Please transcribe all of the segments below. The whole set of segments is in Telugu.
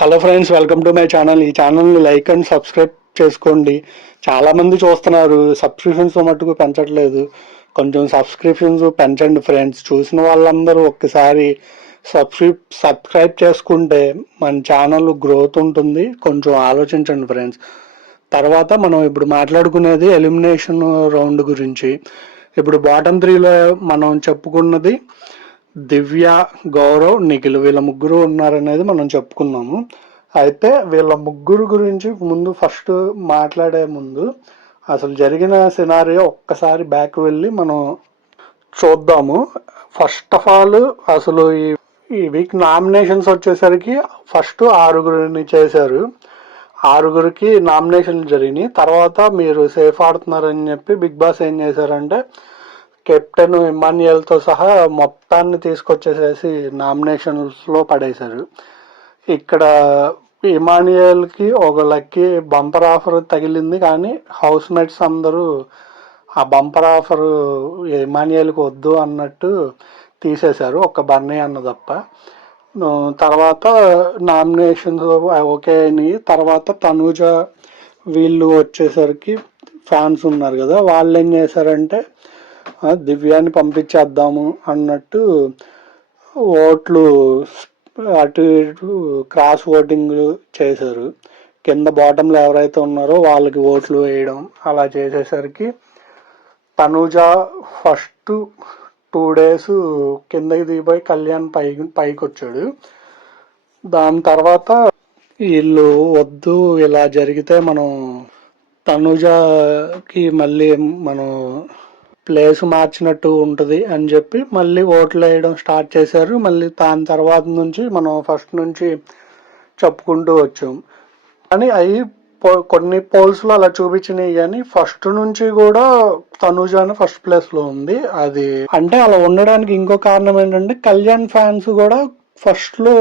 Hello friends, welcome to my channel. ఈ ఛానల్ని లైక్ అండ్ సబ్స్క్రైబ్ చేసుకోండి. చాలామంది చూస్తున్నారు, సబ్స్క్రిప్షన్స్ మట్టుకు పెంచట్లేదు. కొంచెం సబ్స్క్రిప్షన్స్ పెంచండి ఫ్రెండ్స్. చూసిన వాళ్ళందరూ ఒక్కసారి సబ్స్క్రైబ్ చేసుకుంటే మన ఛానల్ గ్రోత్ ఉంటుంది. కొంచెం ఆలోచించండి ఫ్రెండ్స్. తర్వాత మనం ఇప్పుడు మాట్లాడుకునేది ఎలిమినేషన్ రౌండ్ గురించి. ఇప్పుడు బాటమ్ 3లో మనం చెప్పుకున్నది దివ్య, గౌరవ్, నిఖిల్, వీళ్ళ ముగ్గురు ఉన్నారనేది మనం చెప్పుకున్నాము. అయితే వీళ్ళ ముగ్గురు గురించి ఫస్ట్ మాట్లాడే ముందు అసలు జరిగిన సినారియో ఒక్కసారి బ్యాక్ వెళ్ళి మనం చూద్దాము. ఫస్ట్ ఆఫ్ ఆల్ అసలు ఈ వీక్ నామినేషన్స్ వచ్చేసరికి ఫస్ట్ 6 చేశారు. 6 నామినేషన్లు జరిగినాయి. తర్వాత మీరు సేఫ్ ఆడుతున్నారని చెప్పి బిగ్ బాస్ ఏం చేశారంటే కెప్టెన్ ఇమాన్యుయల్తో సహా మొత్తాన్ని తీసుకొచ్చేసేసి నామినేషన్స్లో పడేశారు. ఇక్కడ ఇమాన్యుయల్కి ఒక లక్కీ బంపర్ ఆఫర్ తగిలింది, కానీ హౌస్ మేట్స్ అందరూ ఆ బంపర్ ఆఫర్ ఇమాన్యుయల్కి వద్దు అన్నట్టు తీసేశారు, ఒక్క బన్నీ అన్న తప్ప. తర్వాత నామినేషన్స్ ఓకే అయినాయి. తర్వాత తనూజ వీళ్ళు వచ్చేసరికి ఫ్యాన్స్ ఉన్నారు కదా, వాళ్ళు ఏం చేశారంటే దివ్యాన్ని పంపించేద్దాము అన్నట్టు ఓట్లు అటు ఇటు క్రాస్ ఓటింగ్ చేశారు. కింద బాటంలో ఎవరైతే ఉన్నారో వాళ్ళకి ఓట్లు వేయడం అలా చేసేసరికి తనూజ ఫస్ట్ 2 days కిందకి దిగిపోయి కళ్యాణ్ పైకి వచ్చాడు. దాని తర్వాత వీళ్ళు వద్దు, ఇలా జరిగితే మనం తనూజకి మళ్ళీ మనం ప్లేస్ మార్చినట్టు ఉంటుంది అని చెప్పి మళ్ళీ ఓట్లు వేయడం స్టార్ట్ చేశారు. మళ్ళీ దాని తర్వాత నుంచి మనం ఫస్ట్ నుంచి చెప్పుకుంటూ వచ్చాం. కానీ అవి కొన్ని పోల్స్లో అలా చూపించినాయి, కానీ ఫస్ట్ నుంచి కూడా తనూజాని ఫస్ట్ ప్లేస్లో ఉంది. అది అంటే అలా ఉండడానికి ఇంకో కారణం ఏంటంటే కళ్యాణ్ ఫ్యాన్స్ కూడా ఫస్ట్లో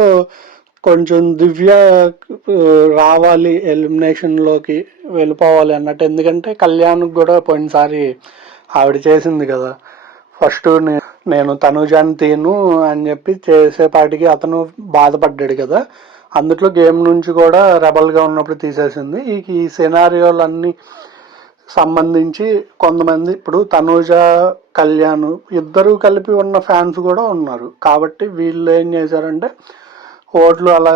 కొంచెం దివ్య రావాలి, ఎలిమినేషన్లోకి వెళ్ళిపోవాలి అన్నట్టు. ఎందుకంటే కళ్యాణ్కి కూడా పోయినసారి ఆవిడ చేసింది కదా, ఫస్ట్ నేను తనూజాని తీను అని చెప్పి చేసేపాటికి అతను బాధపడ్డాడు కదా, అందుట్లో గేమ్ నుంచి కూడా రెబల్గా ఉన్నప్పుడు తీసేసింది. ఈ సినారియోలన్నీ సంబంధించి కొంతమంది ఇప్పుడు తనూజ, కళ్యాణ్ ఇద్దరు కలిపి ఉన్న ఫ్యాన్స్ కూడా ఉన్నారు. కాబట్టి వీళ్ళు ఏం చేశారంటే ఓట్లు అలా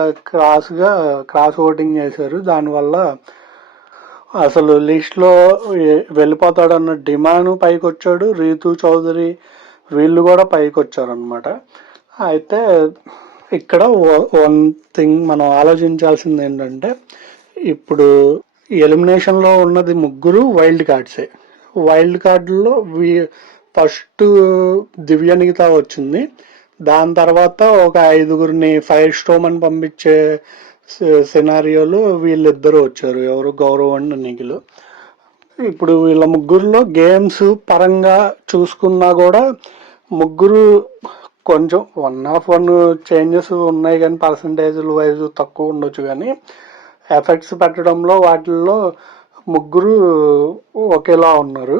క్రాస్ ఓటింగ్ చేశారు. దానివల్ల అసలు లిస్ట్లో వెళ్ళిపోతాడన్న డిమాండ్ పైకి వచ్చాడు. రీతు చౌదరి వీళ్ళు కూడా పైకి వచ్చారనమాట. అయితే ఇక్కడ వన్ థింగ్ మనం ఆలోచించాల్సింది ఏంటంటే, ఇప్పుడు ఎలిమినేషన్లో ఉన్నది ముగ్గురు వైల్డ్ కార్డ్సే. వైల్డ్ కార్డులో ఫస్ట్ దివ్య నిగితా వచ్చింది. దాని తర్వాత ఒక 5 ఫైర్ స్టోమ్ అని పంపించే సినారియోలు వీళ్ళిద్దరూ వచ్చారు, ఎవరు గౌరవ్ అండ్ నిఖిల్. ఇప్పుడు వీళ్ళ ముగ్గురులో గేమ్స్ పరంగా చూసుకున్నా కూడా ముగ్గురు కొంచెం 1 చేంజెస్ ఉన్నాయి, కానీ పర్సంటేజ్ల వైజ్ తక్కువ ఉండొచ్చు. కానీ ఎఫెక్ట్స్ పెట్టడంలో వాటిల్లో ముగ్గురు ఒకేలా ఉన్నారు.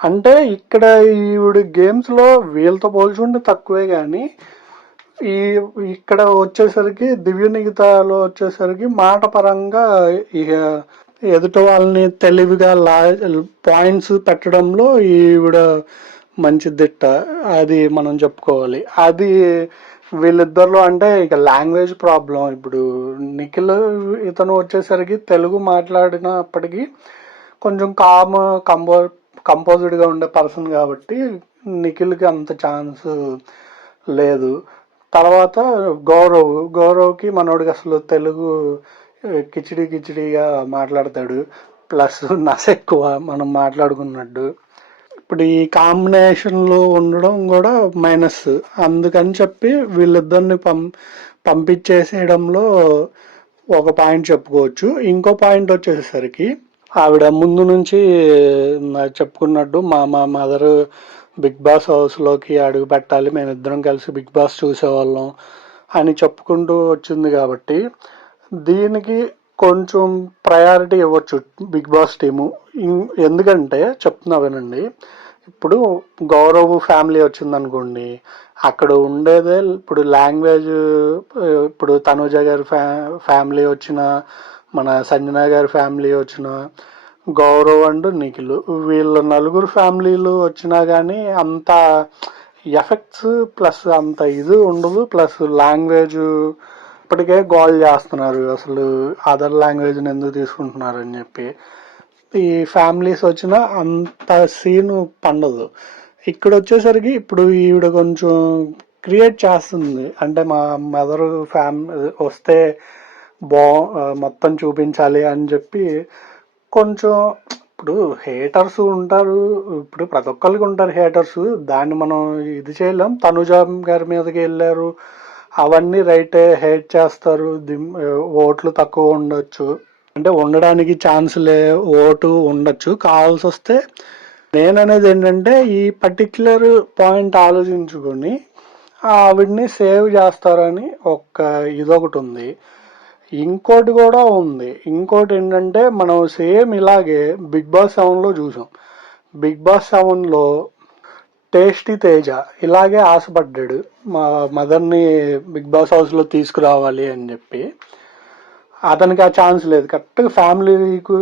అంటే ఇక్కడ ఈవిడ గేమ్స్లో వీళ్ళతో పోల్చుకుంటే తక్కువే, కానీ ఇక్కడ వచ్చేసరికి దివ్య నిగితాలో వచ్చేసరికి మాట పరంగా ఇక ఎదుటి వాళ్ళని తెలివిగా పాయింట్స్ పెట్టడంలో ఈవిడ మంచి దిట్ట, అది మనం చెప్పుకోవాలి. అది వీళ్ళిద్దరిలో అంటే ఇక లాంగ్వేజ్ ప్రాబ్లం. ఇప్పుడు నిఖిల్ ఇతను వచ్చేసరికి తెలుగు మాట్లాడినప్పటికీ కొంచెం కంపోజ్డ్గా ఉండే పర్సన్ కాబట్టి నిఖిల్కి అంత ఛాన్స్ లేదు. తర్వాత గౌరవ్కి మనోడికి అసలు తెలుగు కిచిడిగా మాట్లాడతాడు, ప్లస్ నస ఎక్కువ మనం మాట్లాడుకున్నట్టు. ఇప్పుడు ఈ కాంబినేషన్లో ఉండడం కూడా మైనస్. అందుకని చెప్పి వీళ్ళిద్దరిని పంపించేసేయడంలో ఒక పాయింట్ చెప్పుకోవచ్చు. ఇంకో పాయింట్ వచ్చేసరికి ఆవిడ ముందు నుంచి చెప్పుకున్నట్టు మా మదర్ బిగ్ బాస్ హౌస్లోకి అడుగు పెట్టాలి, మేమిద్దరం కలిసి బిగ్ బాస్ చూసేవాళ్ళం అని చెప్పుకుంటూ వచ్చింది. కాబట్టి దీనికి కొంచెం ప్రయారిటీ ఇవ్వచ్చు బిగ్ బాస్ టీము. ఎందుకంటే చెప్తున్నా వినండి, ఇప్పుడు గౌరవ్ ఫ్యామిలీ వచ్చిందనుకోండి, అక్కడ ఉండేదే ఇప్పుడు లాంగ్వేజ్. ఇప్పుడు తనుజ గారి ఫ్యామిలీ వచ్చిన, మన సంజన గారి ఫ్యామిలీ వచ్చిన, గౌరవ్ అండ్ నిఖిల్, వీళ్ళ నలుగురు ఫ్యామిలీలు వచ్చినా కానీ అంత ఎఫెక్ట్స్ ప్లస్ అంత ఇది ఉండదు. ప్లస్ లాంగ్వేజ్ ఇప్పటికే గోల్ చేస్తున్నారు, అసలు అదర్ లాంగ్వేజ్ని ఎందుకు తీసుకుంటున్నారు అని చెప్పి. ఈ ఫ్యామిలీస్ వచ్చినా అంత సీను పండదు. ఇక్కడ వచ్చేసరికి ఇప్పుడు ఈవిడ కొంచెం క్రియేట్ చేస్తుంది, అంటే మా మదర్ వస్తే మొత్తం చూపించాలి అని చెప్పి కొంచెం. ఇప్పుడు హేటర్స్ ఉంటారు, ఇప్పుడు ప్రతి ఒక్కరికి ఉంటారు హేటర్స్, దాన్ని మనం ఇది చేయలేం. తనుజ గారి మీదకి వెళ్ళారు, అవన్నీ రైటే, హేట్ చేస్తారు, ఓట్లు తక్కువ ఉండొచ్చు, అంటే ఉండడానికి ఛాన్స్లే, ఓటు ఉండొచ్చు. కావాల్సి వస్తే నేననేది ఏంటంటే ఈ పర్టిక్యులర్ పాయింట్ ఆలోచించుకొని ఆవిడ్ని సేవ్ చేస్తారని ఇదొకటి ఉంది. ఇంకోటి కూడా ఉంది. ఇంకోటి ఏంటంటే మనం సేమ్ ఇలాగే బిగ్ బాస్ 7లో చూసాం. బిగ్ బాస్ 7లో టేస్టీ తేజ ఇలాగే ఆశపడ్డాడు, మా మదర్ని బిగ్ బాస్ హౌస్లో తీసుకురావాలి అని చెప్పి. అతనికి ఆ ఛాన్స్ లేదు. కరెక్ట్గా ఫ్యామిలీకి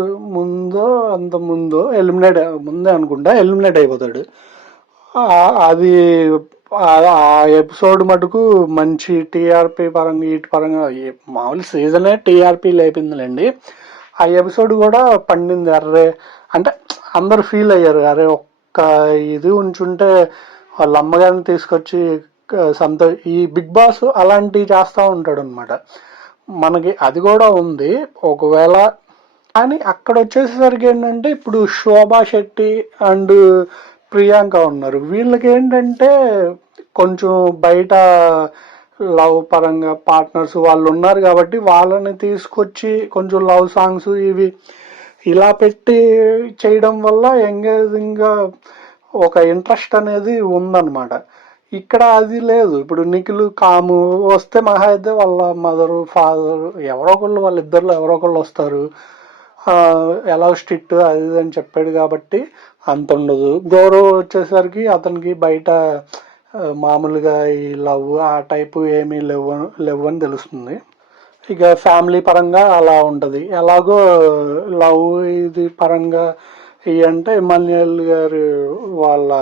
అంత ముందో ముందే అనుకుంటా ఎలిమినేట్ అయిపోతాడు. అది ఆ ఎపిసోడ్ మటుకు మంచి టీఆర్పీ పరంగా, వీటి పరంగా మామూలు సీజనే టీఆర్పీ లేపిందిలేండి. ఆ ఎపిసోడ్ కూడా పండింది. అర్రే అంటే అందరు ఫీల్ అయ్యారు, అరే ఒక్క ఇది ఉంచుంటే వాళ్ళ అమ్మగారిని తీసుకొచ్చి ఈ బిగ్ బాస్ అలాంటివి చేస్తూ ఉంటాడు అనమాట. మనకి అది కూడా ఉంది ఒకవేళ. కానీ అక్కడ వచ్చేసరికి ఏంటంటే ఇప్పుడు శోభా శెట్టి అండ్ ప్రియాంక ఉన్నారు. వీళ్ళకి ఏంటంటే కొంచెం బయట లవ్ పరంగా పార్ట్నర్స్ వాళ్ళు ఉన్నారు కాబట్టి వాళ్ళని తీసుకొచ్చి కొంచెం లవ్ సాంగ్స్ ఇవి ఇలా పెట్టి చేయడం వల్ల ఎంగేజింగ్గా ఒక ఇంట్రెస్ట్ అనేది ఉందన్నమాట. ఇక్కడ అది లేదు. ఇప్పుడు నిఖిల్ కాము వస్తే మహా అయితే వాళ్ళ మదరు ఫాదరు ఎవరో ఒకళ్ళు, వాళ్ళిద్దరిలో ఎవరో ఒకళ్ళు వస్తారు, ఎలా స్ట్రిక్ట్ అది అని చెప్పాడు కాబట్టి అంత ఉండదు. గౌరవ్ వచ్చేసరికి అతనికి బయట మామూలుగా ఈ లవ్ ఆ టైపు ఏమీ లేవని తెలుస్తుంది. ఇక ఫ్యామిలీ పరంగా అలా ఉంటుంది. ఎలాగో లవ్ ఇది పరంగా అంటే ఇమాన్యుయల్ గారు వాళ్ళ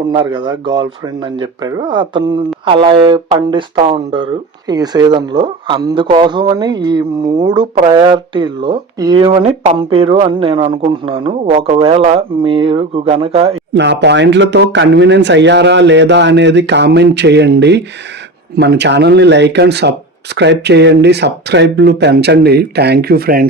ఉన్నారు కదా గర్ల్ ఫ్రెండ్ అని చెప్పారు, అతను అలా పండిస్తూ ఉంటారు ఈ సీజన్లో. అందుకోసమని ఈ 3 ప్రయారిటీల్లో ఏమని పంపిరు అని నేను అనుకుంటున్నాను. ఒకవేళ మీరు గనక నా పాయింట్లతో కన్వీనియన్స్ అయ్యారా లేదా అనేది కామెంట్ చేయండి. మన ఛానల్ని లైక్ అండ్ సబ్స్క్రైబ్ చేయండి, సబ్స్క్రైబ్లు పెంచండి. Thank you friends.